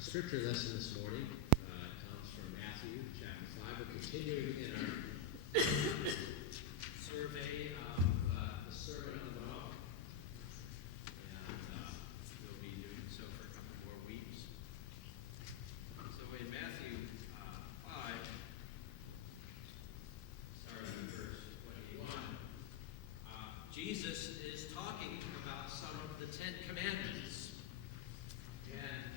Our scripture lesson this morning comes from Matthew chapter 5. We're continuing in our survey of the Sermon on the Mount. And we'll be doing so for a couple more weeks. So in Matthew 5, starting in verse 21, Jesus is talking about some of the Ten Commandments. And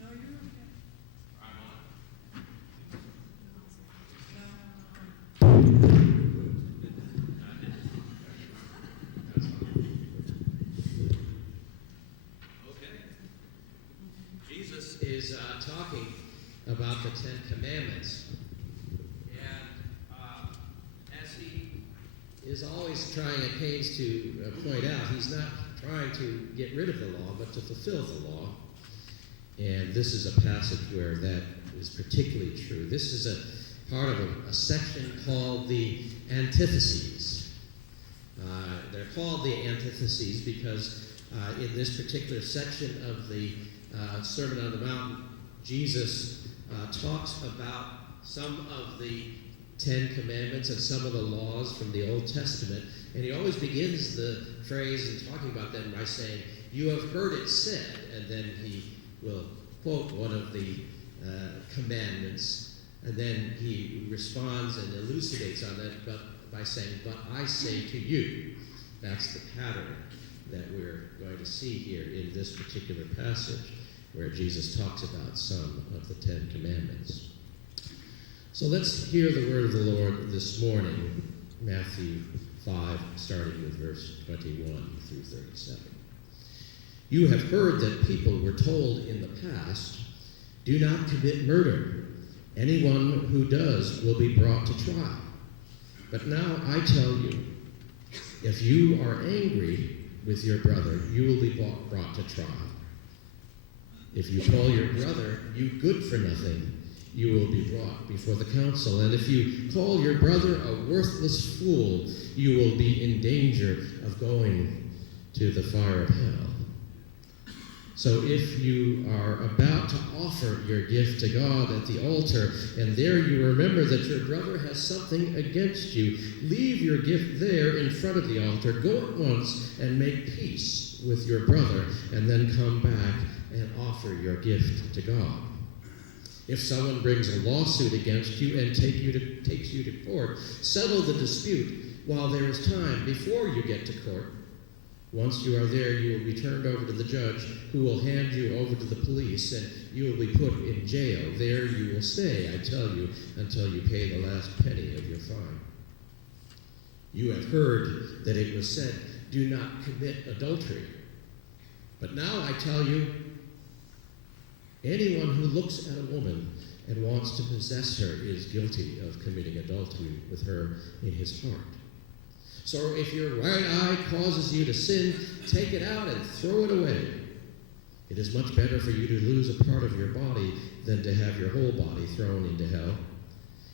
No, you're okay. I'm on. Okay. Jesus is talking about the Ten Commandments. And as he is always trying at pains to point out, he's not trying to get rid of the law, but to fulfill the law. And this is a passage where that is particularly true. This is a part of a section called the antitheses. They're called the antitheses because in this particular section of the Sermon on the Mount, Jesus talks about some of the Ten Commandments and some of the laws from the Old Testament. And he always begins the phrase in talking about them by saying, "You have heard it said," and then he will quote one of the commandments, and then he responds and elucidates on that by saying, "But I say to you." That's the pattern that we're going to see here in this particular passage where Jesus talks about some of the Ten Commandments. So let's hear the word of the Lord this morning, Matthew 5, starting with verse 21 through 37. "You have heard that people were told in the past, 'Do not commit murder. Anyone who does will be brought to trial.' But now I tell you, if you are angry with your brother, you will be brought to trial. If you call your brother you good for nothing, you will be brought before the council. And if you call your brother a worthless fool, you will be in danger of going to the fire of hell. So if you are about to offer your gift to God at the altar, and there you remember that your brother has something against you, leave your gift there in front of the altar, go at once and make peace with your brother, and then come back and offer your gift to God. If someone brings a lawsuit against you and takes you to court, settle the dispute while there is time before you get to court. Once you are there, you will be turned over to the judge, who will hand you over to the police, and you will be put in jail. There you will stay, I tell you, until you pay the last penny of your fine. You have heard that it was said, 'Do not commit adultery.' But now I tell you, anyone who looks at a woman and wants to possess her is guilty of committing adultery with her in his heart. So if your right eye causes you to sin, take it out and throw it away. It is much better for you to lose a part of your body than to have your whole body thrown into hell.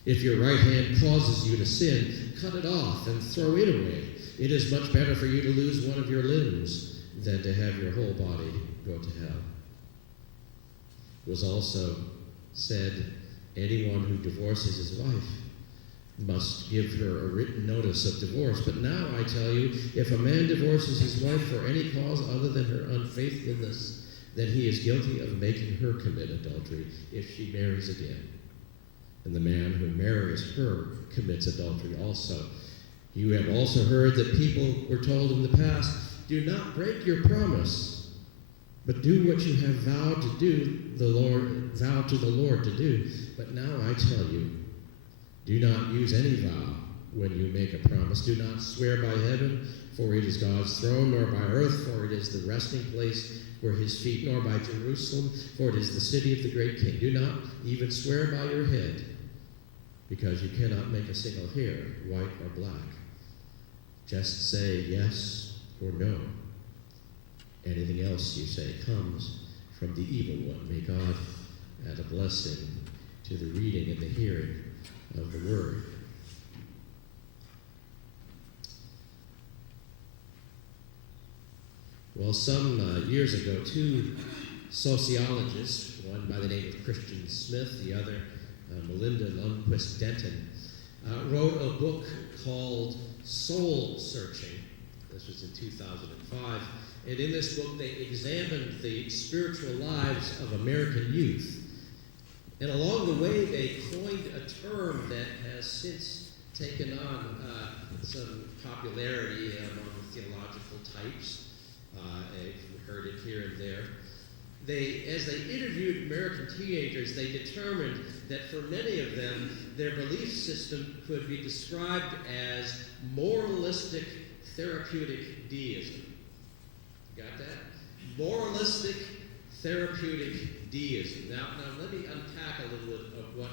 If your right hand causes you to sin, cut it off and throw it away. It is much better for you to lose one of your limbs than to have your whole body go to hell. It was also said, anyone who divorces his wife must give her a written notice of divorce. But now I tell you, if a man divorces his wife for any cause other than her unfaithfulness, then he is guilty of making her commit adultery if she marries again. And the man who marries her commits adultery also. You have also heard that people were told in the past, 'Do not break your promise, but do what you have vowed to the Lord to do.' But now I tell you, do not use any vow when you make a promise. Do not swear by heaven, for it is God's throne, nor by earth, for it is the resting place for his feet, nor by Jerusalem, for it is the city of the great king. Do not even swear by your head, because you cannot make a single hair white or black. Just say yes or no. Anything else you say comes from the evil one. May God add a blessing to the reading and the hearing of the word. Well, some years ago, two sociologists, one by the name of Christian Smith, the other Melinda Lundquist Denton, wrote a book called Soul Searching. This was in 2005. And in this book, they examined the spiritual lives of American youth. And along the way, they coined a term that has since taken on some popularity among theological types. I've heard it here and there. As they interviewed American teenagers, they determined that for many of them, their belief system could be described as moralistic therapeutic deism. Got that? Moralistic therapeutic deism. Now let me unpack a little bit of what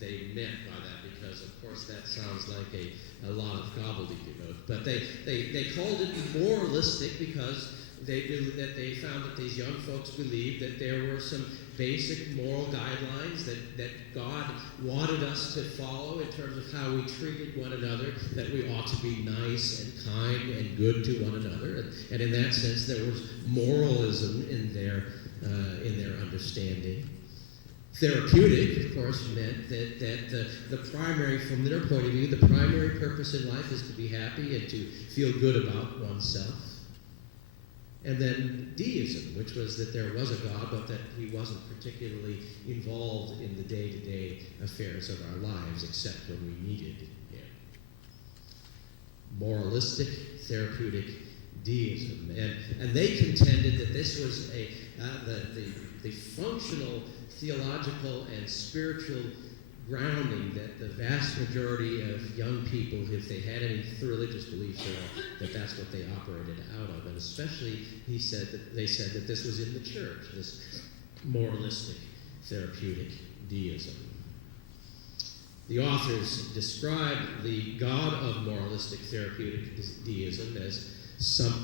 they meant by that, because of course that sounds like a lot of gobbledygook. But they called it moralistic because they found that these young folks believed that there were some basic moral guidelines that God wanted us to follow in terms of how we treated one another, that we ought to be nice and kind and good to one another. And in that sense, there was moralism in their understanding. Therapeutic, of course, meant that the primary, from their point of view, the primary purpose in life is to be happy and to feel good about oneself. And then deism, which was that there was a God, but that he wasn't particularly involved in the day-to-day affairs of our lives, except when we needed him. Moralistic, therapeutic deism. And they contended that this was the functional, theological, and spiritual grounding that the vast majority of young people, if they had any religious beliefs at all, that's what they operated out of. And especially, they said that this was in the church, this moralistic, therapeutic deism. The authors describe the God of moralistic, therapeutic deism as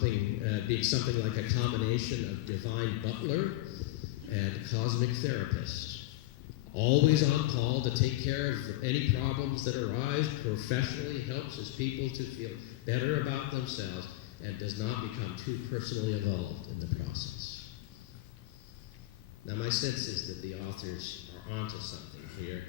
being something like a combination of divine butler and cosmic therapist. Always on call to take care of any problems that arise, professionally helps his people to feel better about themselves, and does not become too personally involved in the process. Now, my sense is that the authors are onto something here,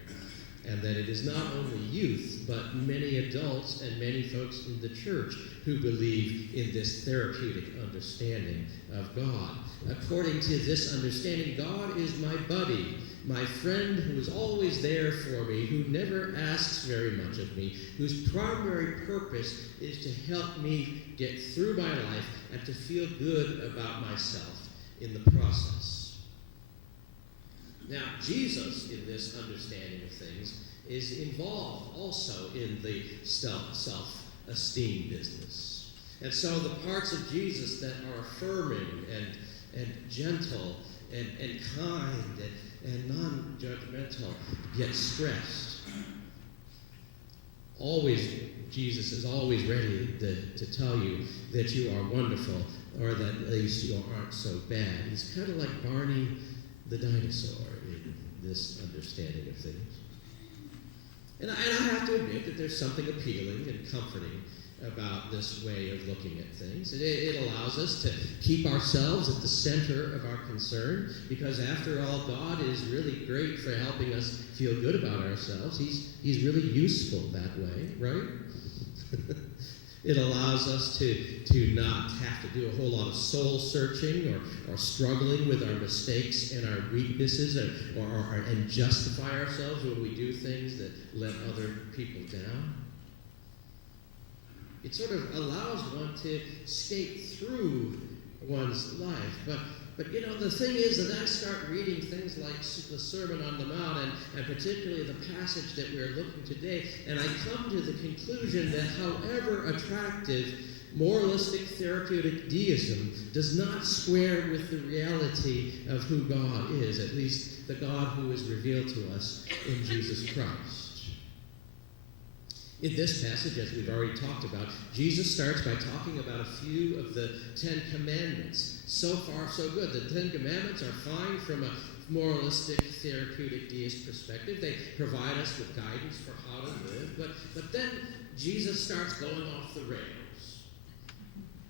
and that it is not only youth, but many adults and many folks in the church who believe in this therapeutic understanding of God. According to this understanding, God is my buddy, my friend who is always there for me, who never asks very much of me, whose primary purpose is to help me get through my life and to feel good about myself in the process. Now, Jesus, in this understanding of things, is involved also in the self-esteem business. And so the parts of Jesus that are affirming and gentle and kind and non-judgmental get stressed. Jesus is always ready to tell you that you are wonderful, or that at least you aren't so bad. He's kind of like Barney the dinosaur in this understanding of things. And I have to admit that there's something appealing and comforting about this way of looking at things. It allows us to keep ourselves at the center of our concern, because after all, God is really great for helping us feel good about ourselves. He's really useful that way, right? It allows us to not have to do a whole lot of soul searching or struggling with our mistakes and our weaknesses and justify ourselves when we do things that let other people down. It sort of allows one to skate through one's life. But you know, the thing is that I start reading things like the Sermon on the Mount, and particularly the passage that we're looking today, and I come to the conclusion that however attractive moralistic therapeutic deism does not square with the reality of who God is, at least the God who is revealed to us in Jesus Christ. In this passage, as we've already talked about, Jesus starts by talking about a few of the 10 Commandments. So far, so good. The 10 Commandments are fine from a moralistic, therapeutic, deist perspective. They provide us with guidance for how to live. But then Jesus starts going off the rails.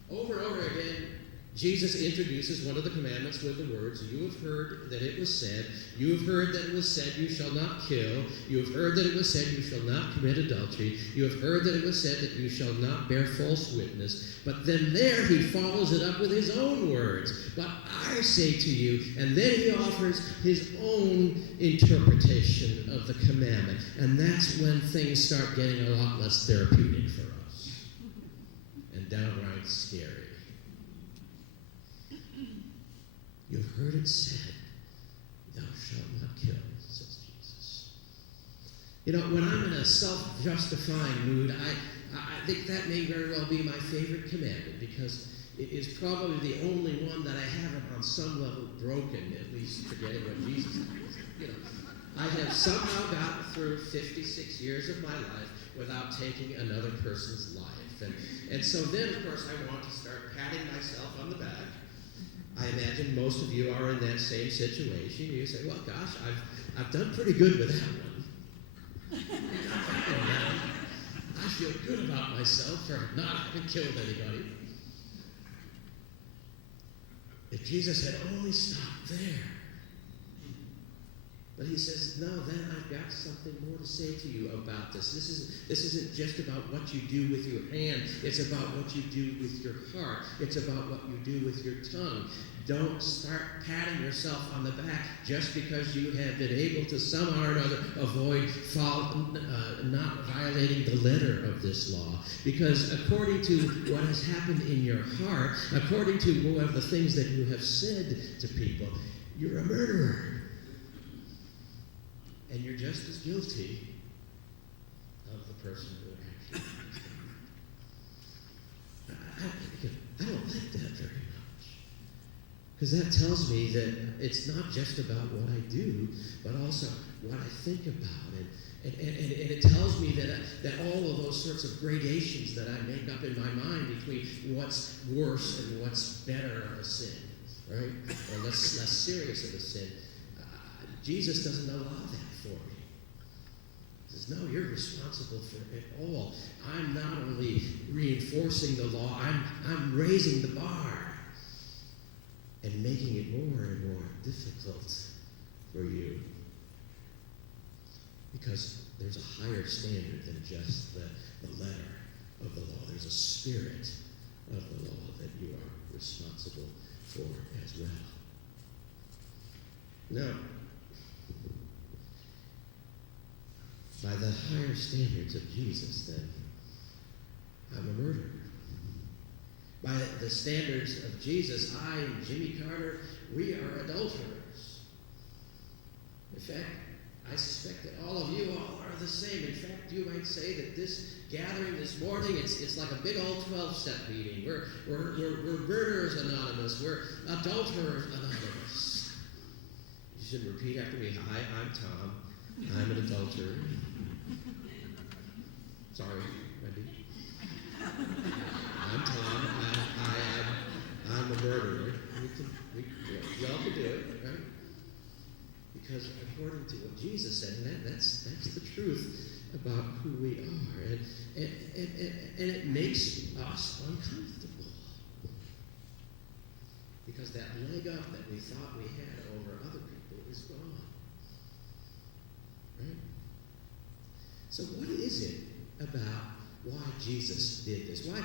Over and over again, Jesus introduces one of the commandments with the words, you have heard that it was said, you have heard that it was said, you shall not kill, you have heard that it was said, you shall not commit adultery, you have heard that it was said that you shall not bear false witness. But then there he follows it up with his own words, but I say to you, and then he offers his own interpretation of the commandment. And that's when things start getting a lot less therapeutic for us and downright scary. You've heard it said, thou shalt not kill, says Jesus. You know, when I'm in a self-justifying mood, I think that may very well be my favorite commandment, because it is probably the only one that I haven't on some level broken, at least forgetting what Jesus did. You know, I have somehow gotten through 56 years of my life without taking another person's life. And so then, of course, I want to start patting myself on the back. I imagine most of you are in that same situation. You say, well, gosh, I've done pretty good with that one. I feel good about myself for not having killed anybody. If Jesus had only stopped there. But he says, no, then I've got something more to say to you about this. This isn't just about what you do with your hand. It's about what you do with your heart. It's about what you do with your tongue. Don't start patting yourself on the back just because you have been able to somehow or another avoid not violating the letter of this law. Because according to what has happened in your heart, according to one of the things that you have said to people, you're a murderer. And you're just as guilty of the person who actually I don't like that very much. Because that tells me that it's not just about what I do, but also what I think about. And it tells me that all of those sorts of gradations that I make up in my mind between what's worse and what's better of a sin, right? Or less serious of a sin. Jesus doesn't allow that for me. He says, no, you're responsible for it all. I'm not only reinforcing the law, I'm raising the bar and making it more and more difficult for you. Because there's a higher standard than just the letter of the law. There's a spirit of the law that you are responsible for as well. Now, by the higher standards of Jesus, then, I'm a murderer. By the standards of Jesus, I and Jimmy Carter, we are adulterers. In fact, I suspect that all of you all are the same. In fact, you might say that this gathering this morning, it's like a big old 12-step meeting. We're murderers anonymous. We're adulterers anonymous. You should repeat after me. Hi, I'm Tom. I'm an adulterer. Sorry, Wendy. I'm Tom. I'm a murderer. We all can do it, right? Because according to what Jesus said, and that's the truth about who we are, and it makes us uncomfortable. Because that leg up that we thought we had over other people is gone. Right? So what is it about why Jesus did this? Why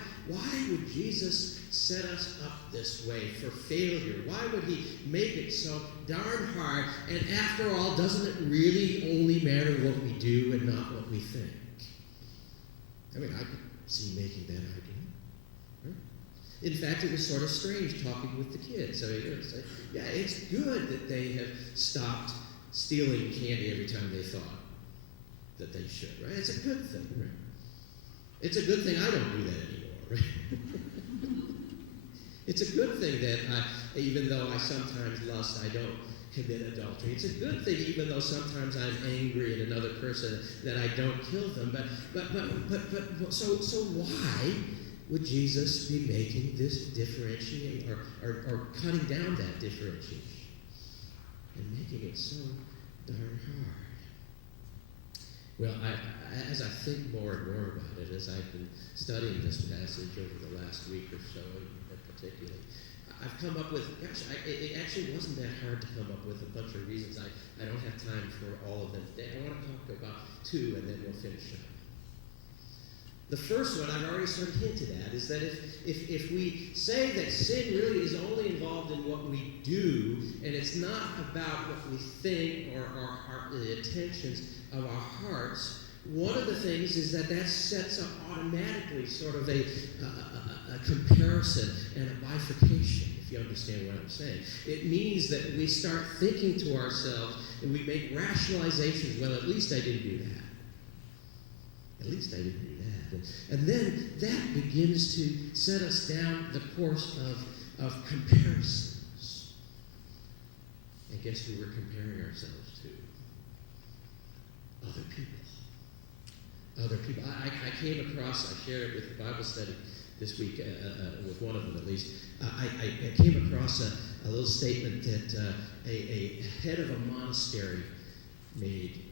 would Jesus set us up this way for failure? Why would he make it so darn hard? And after all, doesn't it really only matter what we do and not what we think? I mean, I could see making that argument. Right? In fact, it was sort of strange talking with the kids. I mean, you know, say, yeah, it's good that they have stopped stealing candy every time they thought that they should, right? It's a good thing, right? It's a good thing I don't do that anymore, right? It's a good thing that even though I sometimes lust, I don't commit adultery. It's a good thing even though sometimes I'm angry at another person that I don't kill them. But so why would Jesus be making this differentiation or cutting down that differentiation and making it so darn hard? Well, as I think more and more about it, as I've been studying this passage over the last week or so, particularly, I've come up with, it actually wasn't that hard to come up with a bunch of reasons. I don't have time for all of them today. I want to talk about two, and then we'll finish up. The first one I've already sort of hinted at is that if we say that sin really is only involved in what we do, and it's not about what we think or the intentions of our hearts, one of the things is that sets up automatically sort of a comparison and a bifurcation, if you understand what I'm saying. It means that we start thinking to ourselves and we make rationalizations. Well, at least I didn't do that. At least I didn't do that. And then that begins to set us down the course of comparisons. And guess who we're comparing ourselves to? Other people. Other people. I came across, I shared it with the Bible study this week, with one of them at least. I came across a little statement that a head of a monastery made.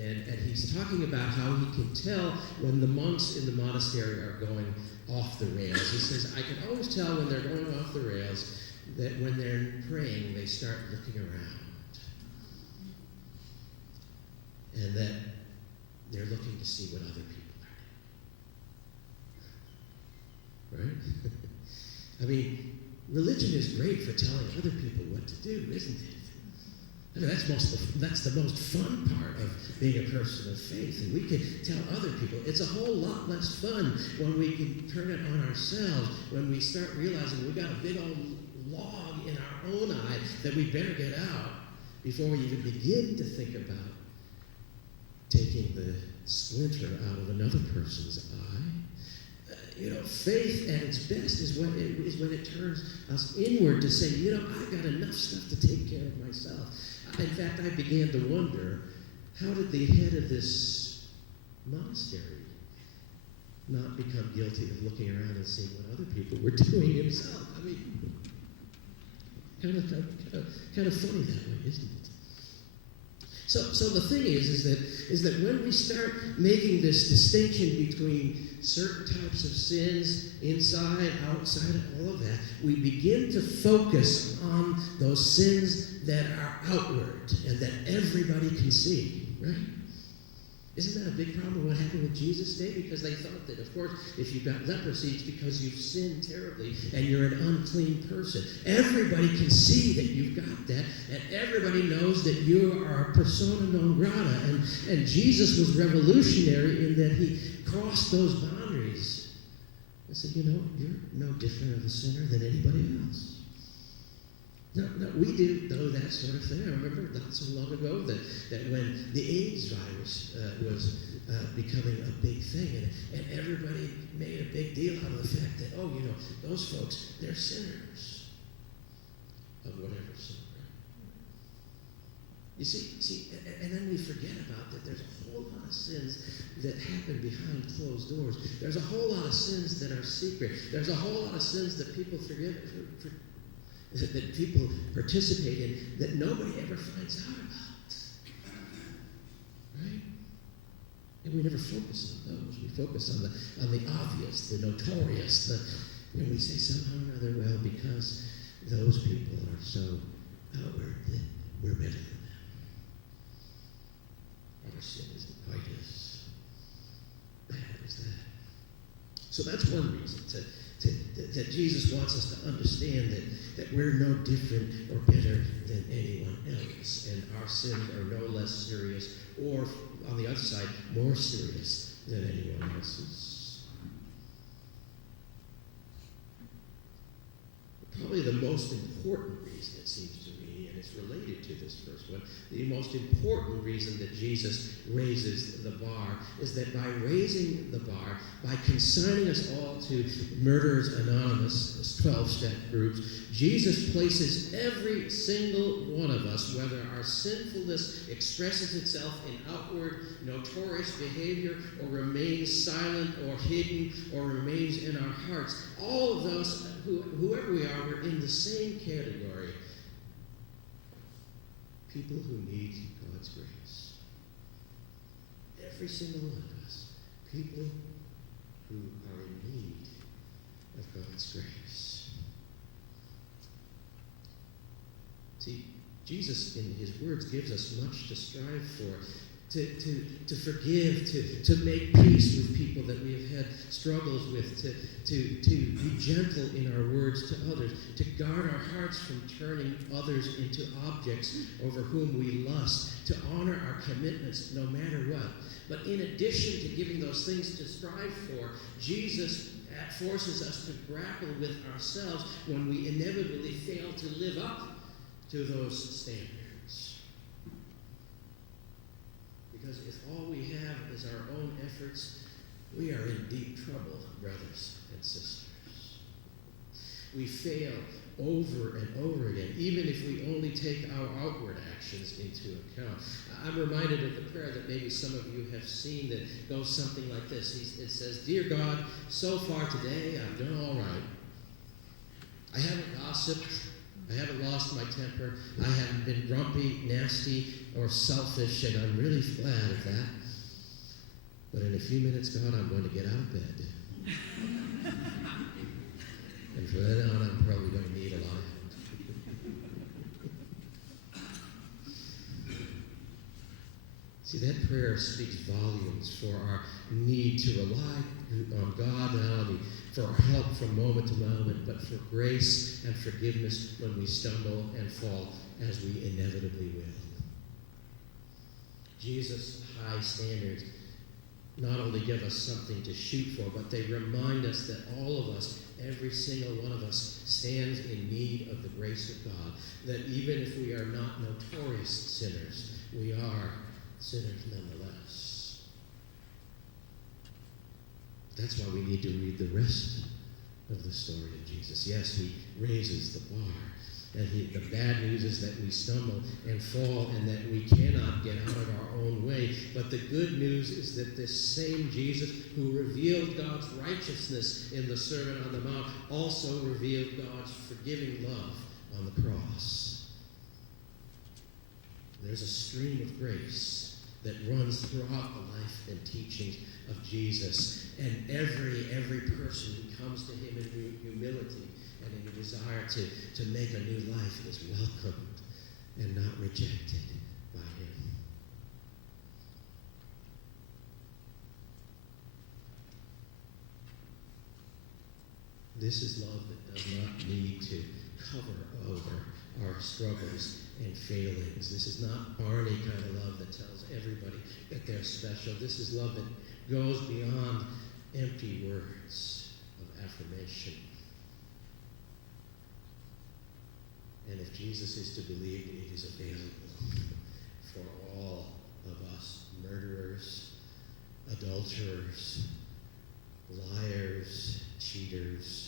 And he's talking about how he can tell when the monks in the monastery are going off the rails. He says, I can always tell when they're going off the rails that when they're praying, they start looking around. And that they're looking to see what other people are doing. Right? I mean, religion is great for telling other people what to do, isn't it? I mean, that's the most fun part of being a person of faith. And we can tell other people. It's a whole lot less fun when we can turn it on ourselves, when we start realizing we've got a big old log in our own eye that we better get out before we even begin to think about taking the splinter out of another person's eye. Faith at its best is when it turns us inward to say, I've got enough stuff to take care of myself. In fact, I began to wonder, how did the head of this monastery not become guilty of looking around and seeing what other people were doing himself? I mean, kind of funny that way, isn't it? So the thing is that when we start making this distinction between certain types of sins, inside, outside, and all of that, we begin to focus on those sins that are outward and that everybody can see, right? Isn't that a big problem, what happened with Jesus' day? Because they thought that, of course, if you've got leprosy, it's because you've sinned terribly and you're an unclean person. Everybody can see that you've got that, and everybody knows that you are a persona non grata. And Jesus was revolutionary in that he crossed those boundaries and said, you're no different of a sinner than anybody else. Now, we do know that sort of thing. I remember not so long ago that when the AIDS virus was becoming a big thing, and everybody made a big deal out of the fact that, those folks, they're sinners of whatever sort. You see, and then we forget about that there's a whole lot of sins that happen behind closed doors. There's a whole lot of sins that are secret. There's a whole lot of sins that people that people participate in that nobody ever finds out about. Right? And we never focus on those. We focus on the obvious, the notorious, and we say somehow or other, well, because those people are so outward that we're better than them. Our sin isn't quite as bad as that. So that's one reason that Jesus wants us to understand that we're no different or better than anyone else, and our sins are no less serious, or on the other side, more serious than anyone else's. Probably the most important reason, it seems to me, and it's related to this first one, the most important reason that Jesus raises the bar is that by raising the bar, by consigning us all to Murderers Anonymous, 12-step groups, Jesus places every single one of us, whether our sinfulness expresses itself in outward, notorious behavior, or remains silent or hidden, or remains in our hearts, all of those, whoever we are, we're in the same category. People who need God's grace. Every single one of us. People who are in need of God's grace. See, Jesus in his words gives us much to strive for, to forgive, to make peace with people that we have had struggles with, to be gentle in our words to others, to guard our hearts from turning others into objects over whom we lust, to honor our commitments no matter what. But in addition to giving those things to strive for, Jesus forces us to grapple with ourselves when we inevitably fail to live up to those standards. Because if all we have is our own efforts, we are in deep trouble, brothers and sisters. We fail over and over again, even if we only take our outward actions into account. I'm reminded of the prayer that maybe some of you have seen that goes something like this. It says, "Dear God, so far today I've done all right. I haven't gossiped. I haven't lost my temper. I haven't been grumpy, nasty, or selfish, and I'm really glad of that. But in a few minutes, God, I'm going to get out of bed. And from then on, I'm probably going to need a lot of help." See, that prayer speaks volumes for our need to rely on God not only for help from moment to moment, but for grace and forgiveness when we stumble and fall, as we inevitably will. Jesus' high standards not only give us something to shoot for, but they remind us that all of us, every single one of us, stands in need of the grace of God. That even if we are not notorious sinners, we are sinners nonetheless. That's why we need to read the rest of the story of Jesus. Yes, he raises the bar. And the bad news is that we stumble and fall and that we cannot get out of our own way. But the good news is that this same Jesus who revealed God's righteousness in the Sermon on the Mount also revealed God's forgiving love on the cross. There's a stream of grace that runs throughout the life and teachings of Jesus. And every person who comes to him in humility and in a desire to make a new life is welcomed and not rejected by him. This is love that does not need to cover over our struggles and failings. This is not Barney kind of love that tells everybody that they're special. This is love that goes beyond empty words of affirmation. And if Jesus is to believe, it is available for all of us murderers, adulterers, liars, cheaters,